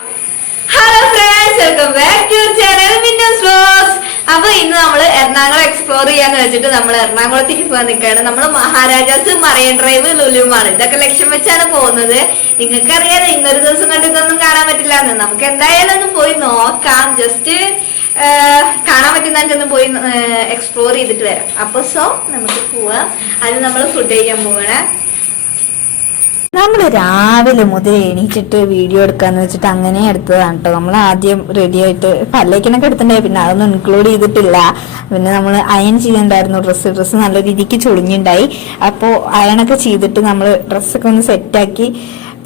Hello friends, welcome back to channel Minnus vlogs. അപ്പൊ ഇന്ന് നമ്മള് എറണാകുളം എക്സ്പ്ലോർ ചെയ്യാന്ന് വെച്ചിട്ട് നമ്മൾ എറണാകുളത്തേക്ക് പോകാൻ നിൽക്കുകയാണ്. നമ്മൾ മഹാരാജാസ്, മറൈൻ ഡ്രൈവ്, ലുലുമാണ് ഇതൊക്കെ ലക്ഷ്യം വെച്ചാണ് പോകുന്നത്. നിങ്ങൾക്ക് അറിയാതെ ഇന്നൊരു ദിവസം കണ്ട് ഇതൊന്നും കാണാൻ പറ്റില്ല എന്ന്. നമുക്ക് എന്തായാലും ഒന്ന് പോയി നോക്കാം. ജസ്റ്റ് കാണാൻ പറ്റുന്ന പോയി എക്സ്പ്ലോർ ചെയ്തിട്ട് വരാം. അപ്പൊ നമുക്ക് പോവാം. അത് നമ്മൾ ഫുഡ് കഴിക്കാൻ പോവാണ്. നമ്മൾ രാവിലെ മുതൽ എണീച്ചിട്ട് വീഡിയോ എടുക്കാന്ന് വെച്ചിട്ട് അങ്ങനെ എടുത്തതാണ് കേട്ടോ. നമ്മൾ ആദ്യം റെഡി ആയിട്ട് പല്ലേക്കിനൊക്കെ എടുത്തിട്ടുണ്ടായി, പിന്നെ അതൊന്നും ഇൻക്ലൂഡ് ചെയ്തിട്ടില്ല. പിന്നെ നമ്മൾ അയൺ ചെയ്യണ്ടായിരുന്നു ഡ്രസ്സ് നല്ല രീതിക്ക് ചുളിഞ്ഞുണ്ടായി. അപ്പോൾ അയണൊക്കെ ചെയ്തിട്ട് നമ്മൾ ഡ്രസ്സൊക്കെ ഒന്ന് സെറ്റാക്കി.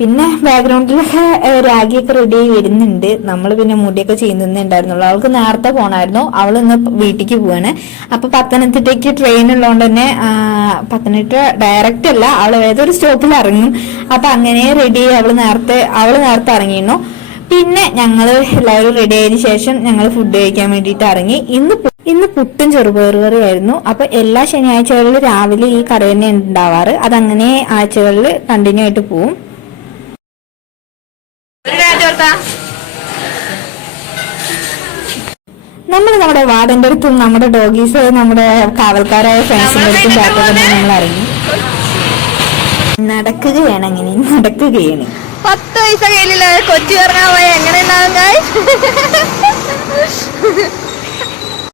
പിന്നെ ബാക്ക്ഗ്രൗണ്ടിലൊക്കെ രാഗിയൊക്കെ റെഡി ആയി വരുന്നുണ്ട്. നമ്മൾ പിന്നെ മുടിയൊക്കെ ചെയ്യുന്നുണ്ടായിരുന്നുള്ളൂ. അവൾക്ക് നേരത്തെ പോകണമായിരുന്നു. അവൾ ഇന്ന് വീട്ടിലേക്ക് പോവാണ്. അപ്പൊ പത്തനംതിട്ടയ്ക്ക് ട്രെയിൻ ഉള്ളതുകൊണ്ട് തന്നെ പത്തനംതിട്ട ഡയറക്റ്റ് അല്ല, അവൾ ഏതൊരു സ്റ്റോപ്പിൽ ഇറങ്ങും. അപ്പൊ അങ്ങനെ റെഡി ആയി അവള് നേരത്തെ ഇറങ്ങിയിരുന്നു. പിന്നെ ഞങ്ങൾ എല്ലാവരും റെഡി ആയതിനു ശേഷം ഞങ്ങൾ ഫുഡ് കഴിക്കാൻ വേണ്ടിയിട്ട് ഇറങ്ങി. ഇന്ന് പുട്ടും ചെറുപയറുകറി ആയിരുന്നു. അപ്പൊ എല്ലാ ശനിയാഴ്ചകളിലും രാവിലെ ഈ കറി തന്നെ ഉണ്ടാവാറ്. അതങ്ങനെ ആഴ്ചകളിൽ കണ്ടിന്യൂ ആയിട്ട് പോവും. നമ്മുടെ വാർഡന്റെ അടുത്തും നമ്മുടെ ഡോഗീസ്, നമ്മുടെ കാവൽക്കാരായ ഫ്രണ്ട്സിന്റെ അടുത്തും ചാറ്റൊക്കെ നമ്മൾ ഇറങ്ങി നടക്കുകയാണ്. അങ്ങനെ നടക്കുകയാണ്. 10 പൈസ കയ്യിലില്ല, കൊച്ചി ഇറങ്ങാൻ പോയ എങ്ങനെ ഉണ്ടാവും?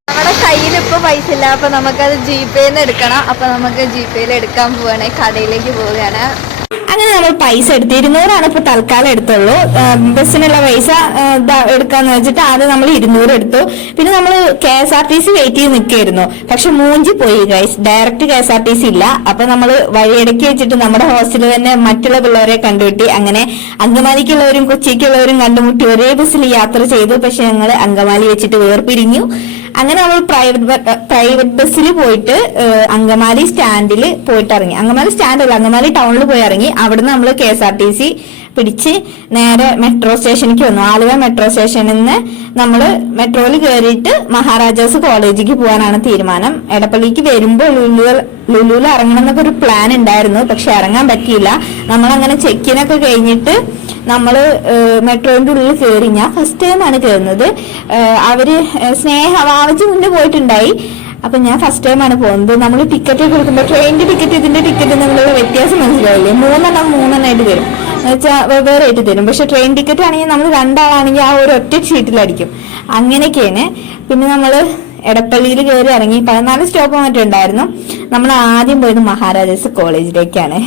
നമ്മുടെ കയ്യിൽ ഇപ്പൊ പൈസ ഇല്ല. അപ്പൊ നമുക്കത് ജിപേന്ന് എടുക്കണം. അപ്പൊ നമുക്ക് ജിപേയിൽ എടുക്കാൻ പോവാണ്. കടയിലേക്ക് പോവുകയാണ്. അങ്ങനെ നമ്മൾ പൈസ എടുത്ത് 200 ഇപ്പൊ തൽക്കാലം എടുത്തുള്ളൂ. ബസ്സിനുള്ള പൈസ എടുക്കാന്ന് വെച്ചിട്ട് ആദ്യം നമ്മൾ 200 എടുത്തു. പിന്നെ നമ്മൾ KSRTC വെയിറ്റ് ചെയ്ത് നിൽക്കായിരുന്നു. പക്ഷെ മൂഞ്ചി പോയി ഗൈസ്, ഡയറക്റ്റ് KSRTC ഇല്ല. അപ്പൊ നമ്മൾ വഴിയിടയ്ക്ക് വെച്ചിട്ട് നമ്മുടെ ഹോസ്റ്റലിൽ തന്നെ മറ്റുള്ള പിള്ളേരെ കണ്ടുകിട്ടി. അങ്ങനെ അങ്കമാലിക്കുള്ളവരും കൊച്ചിക്കുള്ളവരും കണ്ടുമുട്ടി ഒരേ ബസ്സിൽ യാത്ര ചെയ്തു. പക്ഷെ ഞങ്ങൾ അങ്കമാലി വെച്ചിട്ട് വേർപിരിഞ്ഞു. അങ്ങനെ നമ്മൾ പ്രൈവറ്റ് ബസ്സിൽ പോയിട്ട് അങ്കമാലി സ്റ്റാൻഡിൽ പോയിട്ട് ഇറങ്ങി. അങ്കമാലി സ്റ്റാൻഡല്ല, അങ്കമാലി ടൗണിൽ പോയി ഇറങ്ങി. അവിടുന്ന് നമ്മൾ KSRTC പിടിച്ച് നേരെ മെട്രോ സ്റ്റേഷനിലേക്ക് വന്നു. ആലുവ മെട്രോ സ്റ്റേഷനിൽ നിന്ന് നമ്മൾ മെട്രോയിൽ കയറിയിട്ട് മഹാരാജാസ് കോളേജിലേക്ക് പോകാനാണ് തീരുമാനം. എടപ്പള്ളിക്ക് വരുമ്പോൾ ലുലുവിൽ ഇറങ്ങണം എന്നൊക്കെ ഒരു പ്ലാൻ ഉണ്ടായിരുന്നു. പക്ഷെ ഇറങ്ങാൻ പറ്റിയില്ല. നമ്മളങ്ങനെ ചെക്കിനൊക്കെ കഴിഞ്ഞിട്ട് നമ്മൾ മെട്രോന്റെ ഉള്ളിൽ കയറി. ഞാൻ ഫസ്റ്റ് ടൈമാണ് കയറുന്നത്. അവര് വാവച്ച് മുന്നേ പോയിട്ടുണ്ടായി. അപ്പൊ ഞാൻ ഫസ്റ്റ് ടൈമാണ് പോകുന്നത്. നമ്മൾ ടിക്കറ്റ് കൊടുക്കുമ്പോൾ ട്രെയിനിന്റെ ടിക്കറ്റ് ഇതിന്റെ ടിക്കറ്റ് തമ്മിലുള്ള വ്യത്യാസം മനസ്സിലാവില്ലേ? മൂന്നെണ്ണമായിട്ട് തരും എന്നുവെച്ചാൽ വെവ്വേറെ ആയിട്ട് തരും. പക്ഷെ ട്രെയിൻ ടിക്കറ്റ് ആണെങ്കിൽ നമ്മൾ 2 ആളാണെങ്കിൽ ആ ഒരു ഒറ്റ ഷീറ്റിലടിക്കും. അങ്ങനെയൊക്കെയാണ്. പിന്നെ നമ്മൾ എടപ്പള്ളിയിൽ കയറി ഇറങ്ങി. 14 സ്റ്റോപ്പ് മറ്റുണ്ടായിരുന്നു. നമ്മൾ ആദ്യം പോയത് മഹാരാജാസ് കോളേജിലേക്കാണ്.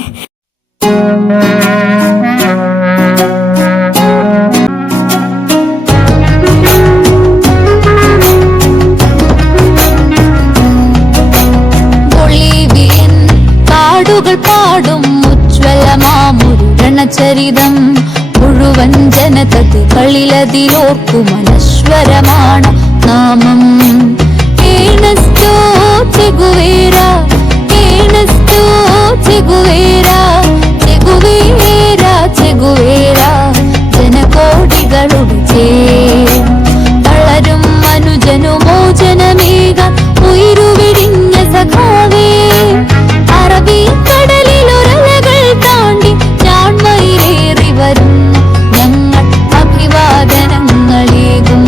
പാടും ഉജ്ജ്വലമാമുരുണചരിതം മുഴുവൻ ജനതകളിലതിലോർക്കും അനശ്വരമാണ് നാമം. Ernesto Che Guevara, Ernesto Che Guevara, Che Guevara, Che Guevara, ജനകോടികളുടെ വളരും അനുജനുമോചനമേക ഉയരുവിടിഞ്ഞ സഖാവേ. അറബി കടലിലൊരലകൾ താണ്ടി ഞാൺമയിലേറി വരുന്നു ഞങ്ങൾ അഭിവാദനങ്ങളേകും.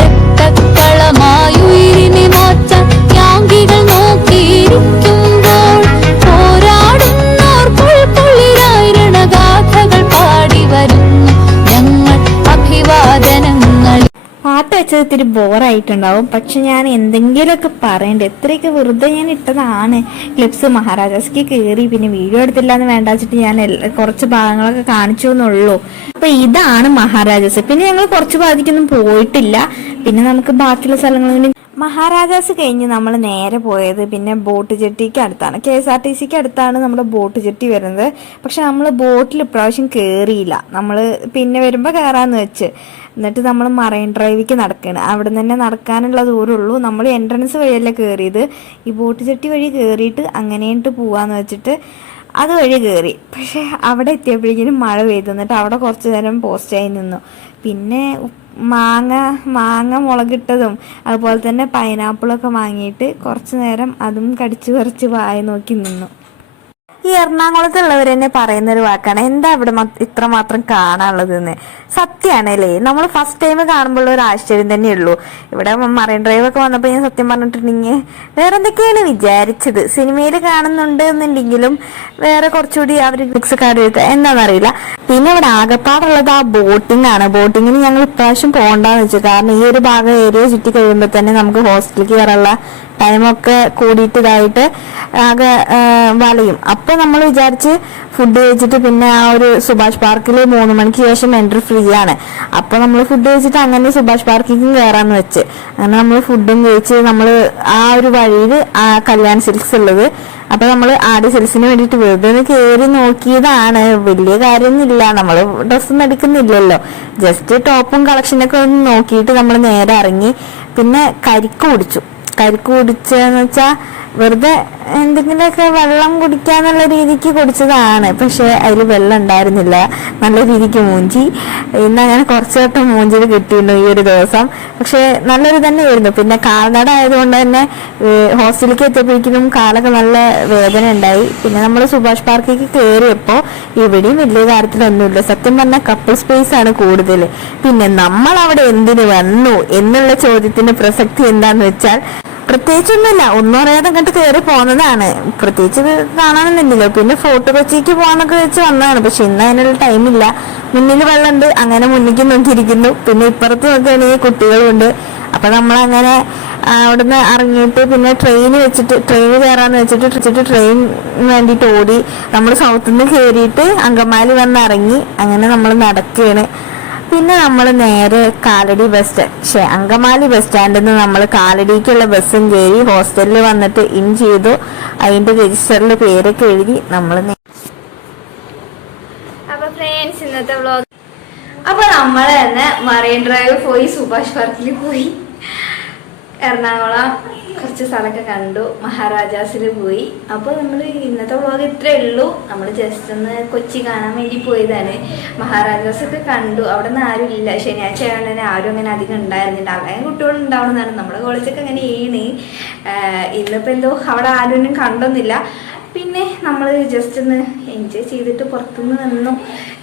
രക്തക്കളമായുയിരിനെ മാറ്റാൻ യാങ്കികൾ നോക്കിയിരിക്കുമ്പോൾ പോരാടുന്നോർ പുൽക്കുളിരായി രണഗാഥകൾ പാടി വരുന്നു ഞങ്ങൾ അഭിവാദനങ്ങൾ. പാട്ട് വെച്ചത് ഇത്തിരി ബോറായിട്ടുണ്ടാവും. പക്ഷെ ഞാൻ എന്തെങ്കിലുമൊക്കെ പറയണ്ടേ. എത്രയൊക്കെ വെറുതെ ഞാൻ ഇട്ടതാണ് ക്ലിപ്സ്. മഹാരാജാസ്ക്ക് കയറി പിന്നെ വീഡിയോ എടുത്തില്ല എന്ന് വേണ്ട വെച്ചിട്ട് ഞാൻ കുറച്ച് ഭാഗങ്ങളൊക്കെ കാണിച്ചു എന്നുള്ളൂ. അപ്പൊ ഇതാണ് മഹാരാജാസ്. പിന്നെ ഞങ്ങൾ കുറച്ച് ഭാഗത്തേക്കൊന്നും പോയിട്ടില്ല. പിന്നെ നമുക്ക് ബാക്കിയുള്ള സ്ഥലങ്ങളിൽ മഹാരാജാസ് കഴിഞ്ഞ് നമ്മൾ നേരെ പോയത് പിന്നെ ബോട്ട് ജെട്ടിക്ക് അടുത്താണ്. KSRTCക്ക് അടുത്താണ് നമ്മുടെ ബോട്ട് ജെട്ടി വരുന്നത്. പക്ഷെ നമ്മൾ ബോട്ടിൽ ഇപ്രാവശ്യം കയറിയില്ല. നമ്മൾ പിന്നെ വരുമ്പോൾ കയറാന്ന് വെച്ച്. എന്നിട്ട് നമ്മൾ മറൈൻ ഡ്രൈവിക്ക് നടക്കുകയാണ്. അവിടെ നിന്ന് തന്നെ നടക്കാനുള്ള ദൂരമുള്ളൂ. നമ്മൾ എൻട്രൻസ് വഴിയല്ല കയറിയത്. ഈ ബോട്ട് ജെട്ടി വഴി കയറിയിട്ട് അങ്ങനെയിട്ട് പോവാന്ന് വെച്ചിട്ട് അതുവഴി കയറി. പക്ഷെ അവിടെ എത്തിയപ്പോഴേക്കും മഴ പെയ്തു. എന്നിട്ട് അവിടെ കുറച്ചു നേരം പോസ്റ്റായി നിന്നു. പിന്നെ മാങ്ങ മുളകിട്ടതും അതുപോലെ തന്നെ പൈനാപ്പിളൊക്കെ വാങ്ങിയിട്ട് കുറച്ചു നേരം അതും കടിച്ചു പറിച്ച് വായ നോക്കി നിന്നു. ഈ എറണാകുളത്തുള്ളവർ തന്നെ പറയുന്നൊരു വാക്കാണ്, എന്താ ഇവിടെ ഇത്രമാത്രം കാണാനുള്ളതെന്ന്. സത്യമാണല്ലേ, നമ്മൾ ഫസ്റ്റ് ടൈം കാണുമ്പോൾ ഒരു ആശ്ചര്യം തന്നെയുള്ളൂ. ഇവിടെ മറൈൻ ഡ്രൈവ് ഒക്കെ വന്നപ്പോൾ ഞാൻ സത്യം പറഞ്ഞിട്ടുണ്ടെങ്കിൽ വേറെ എന്തൊക്കെയാണ് വിചാരിച്ചത്. സിനിമയിൽ കാണുന്നുണ്ട് എന്നുണ്ടെങ്കിലും വേറെ കുറച്ചുകൂടി അവർ മിക്സ് കാർഡ് എന്താണെന്നറിയില്ല. പിന്നെ ഇവിടെ ആകെപ്പാടുള്ളത് ആ ബോട്ടിംഗ് ആണ്. ബോട്ടിങ്ങിന് ഞങ്ങൾ ഇപ്രാവശ്യം പോകണ്ടെന്ന് വെച്ചു. കാരണം ഈ ഒരു ഭാഗം ഏരിയ ചുറ്റി കഴിയുമ്പോൾ തന്നെ നമുക്ക് ഹോസ്റ്റലിലേക്ക് കയറാനുള്ള ടൈമൊക്കെ കൂടിയിട്ട് ഇതായിട്ട് ആകെ വലയും. അപ്പൊ നമ്മൾ വിചാരിച്ച് ഫുഡ് കഴിച്ചിട്ട് പിന്നെ ആ ഒരു സുഭാഷ് പാർക്കിൽ 3 മണിക്ക് ശേഷം എൻട്രി ഫ്രീ ആണ്. അപ്പൊ നമ്മൾ ഫുഡ് കഴിച്ചിട്ട് അങ്ങനെ സുഭാഷ് പാർക്കിലേക്കും കയറാന്ന് വെച്ച് അങ്ങനെ നമ്മൾ ഫുഡും കഴിച്ച് നമ്മൾ ആ ഒരു വഴിയിൽ ആ കല്യാൺ സിൽക്സ് ഉള്ളത്. അപ്പൊ നമ്മൾ ആദ്യ സിൽസിന് വേണ്ടിയിട്ട് വെറുതെ കയറി നോക്കിയതാണ്. വലിയ കാര്യമൊന്നുമില്ല, നമ്മൾ ഡ്രസ്സൊന്നും എടുക്കുന്നില്ലല്ലോ, ജസ്റ്റ് ടോപ്പും കളക്ഷനൊക്കെ ഒന്ന് നോക്കിയിട്ട് നമ്മൾ നേരെ ഇറങ്ങി. പിന്നെ കരിക്ക് കുടിച്ചെന്ന് വെച്ചാൽ വെറുതെ എന്തെങ്കിലുമൊക്കെ വെള്ളം കുടിക്കാന്നുള്ള രീതിക്ക് കുടിച്ചതാണ്. പക്ഷെ അതിൽ വെള്ളം ഉണ്ടായിരുന്നില്ല. നല്ല രീതിക്ക് മൂഞ്ചി. ഇന്ന് അങ്ങനെ കുറച്ച് വട്ടം മൂഞ്ചിൽ കിട്ടിയിരുന്നു ഈ ഒരു ദിവസം. പക്ഷെ നല്ലൊരു തന്നെ ആയിരുന്നു. പിന്നെ കാൽനട ആയതുകൊണ്ട് തന്നെ ഹോസ്റ്റലിലേക്ക് എത്തിയപ്പോഴേക്കും കാലൊക്കെ നല്ല വേദന ഉണ്ടായി. പിന്നെ നമ്മൾ സുഭാഷ് പാർക്കിലേക്ക് കയറിയപ്പോൾ ഇവിടെയും വലിയ കാര്യത്തിലൊന്നുമില്ല. സത്യം പറഞ്ഞാൽ കപ്പിൾ സ്പേസ് ആണ് കൂടുതൽ. പിന്നെ നമ്മൾ അവിടെ എന്തിനു വന്നു എന്നുള്ള ചോദ്യത്തിന്റെ പ്രസക്തി എന്താന്ന് വെച്ചാൽ പ്രത്യേകിച്ചൊന്നുമില്ല, ഒന്നും അറിയാതെ അങ്ങോട്ട് കയറി പോകുന്നതാണ്. പ്രത്യേകിച്ച് കാണാനൊന്നുമില്ലല്ലോ. പിന്നെ ഫോട്ടോ കൊച്ചിക്ക് പോകാനൊക്കെ വെച്ച് വന്നതാണ്. പക്ഷെ ഇന്ന് അതിനുള്ള ടൈമില്ല. മുന്നിൽ വെള്ളമുണ്ട്, അങ്ങനെ മുന്നിലേക്ക് നോക്കിയിരിക്കുന്നു. പിന്നെ ഇപ്പുറത്ത് നോക്കുകയാണെങ്കിൽ കുട്ടികളുണ്ട്. അപ്പൊ നമ്മളങ്ങനെ അവിടുന്ന് ഇറങ്ങിയിട്ട് പിന്നെ ട്രെയിൻ കയറാന്ന് വെച്ചിട്ട് ട്രെയിൻ വേണ്ടിയിട്ട് ഓടി. നമ്മൾ സൗത്തിൽ നിന്ന് കയറിയിട്ട് അങ്കമാലി വന്ന് ഇറങ്ങി. അങ്ങനെ നമ്മൾ നടക്കുകയാണ്. പിന്നെ നമ്മൾ നേരെ അങ്കമാലി ബസ് സ്റ്റാൻഡിൽ നിന്ന് നമ്മൾ കാലടിക്കുള്ള ബസ്സും കയറി ഹോസ്റ്റലിൽ വന്നിട്ട് ഇൻ ചെയ്തു. അതിന്റെ രജിസ്റ്ററിൽ പേരൊക്കെ എഴുതി നമ്മൾ. അപ്പൊ ഫ്രണ്ട്സ്, ഇന്നത്തെ വ്ളോഗ് അപ്പൊ നമ്മൾ തന്നെ മറൈൻ ഡ്രൈവ് പോയി, സുഭാഷ് പാർക്കിൽ പോയി, എറണാകുളം കുറച്ച് സ്ഥലമൊക്കെ കണ്ടു, മഹാരാജാസിൽ പോയി. അപ്പോൾ നമ്മൾ ഇന്നത്തെ വ്ളോഗ് ഇത്രേ ഉള്ളൂ. നമ്മൾ ജസ്റ്റ് ഒന്ന് കൊച്ചി കാണാൻ വേണ്ടി പോയതാണ്. മഹാരാജാസൊക്കെ കണ്ടു. അവിടെ നിന്ന് ആരും ഇല്ല, ശനിയാഴ്ച ആയതുകൊണ്ട് തന്നെ ആരും അങ്ങനെ അധികം ഉണ്ടായിരുന്നില്ല. അങ്ങനെ കുട്ടികൾ ഉണ്ടാവുന്നതാണ്. നമ്മുടെ കോളേജൊക്കെ അങ്ങനെ ചെയ്യണേ. ഇന്നിപ്പോൾ എന്തോ അവിടെ ആരും കണ്ടൊന്നുമില്ല. പിന്നെ നമ്മൾ ജസ്റ്റ് ഒന്ന് എൻജോയ് ചെയ്തിട്ട് പുറത്തുനിന്ന് വന്നു.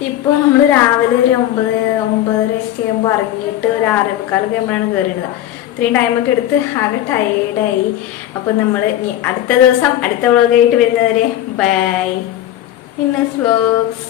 ഇപ്പോൾ നമ്മൾ രാവിലെ ഒരു 9:30 ആകുമ്പോൾ ഇറങ്ങിയിട്ട് ഒരു 6:45 ആകുമ്പോഴാണ് കയറിയത്. ഇത്രയും ടൈമൊക്കെ എടുത്ത് ആകെ ടയേർഡായി. അപ്പോൾ നമ്മൾ അടുത്ത ദിവസം അടുത്ത വ്ളോഗായിട്ട് വരുന്നവരെ ബൈ. Winners vlogs.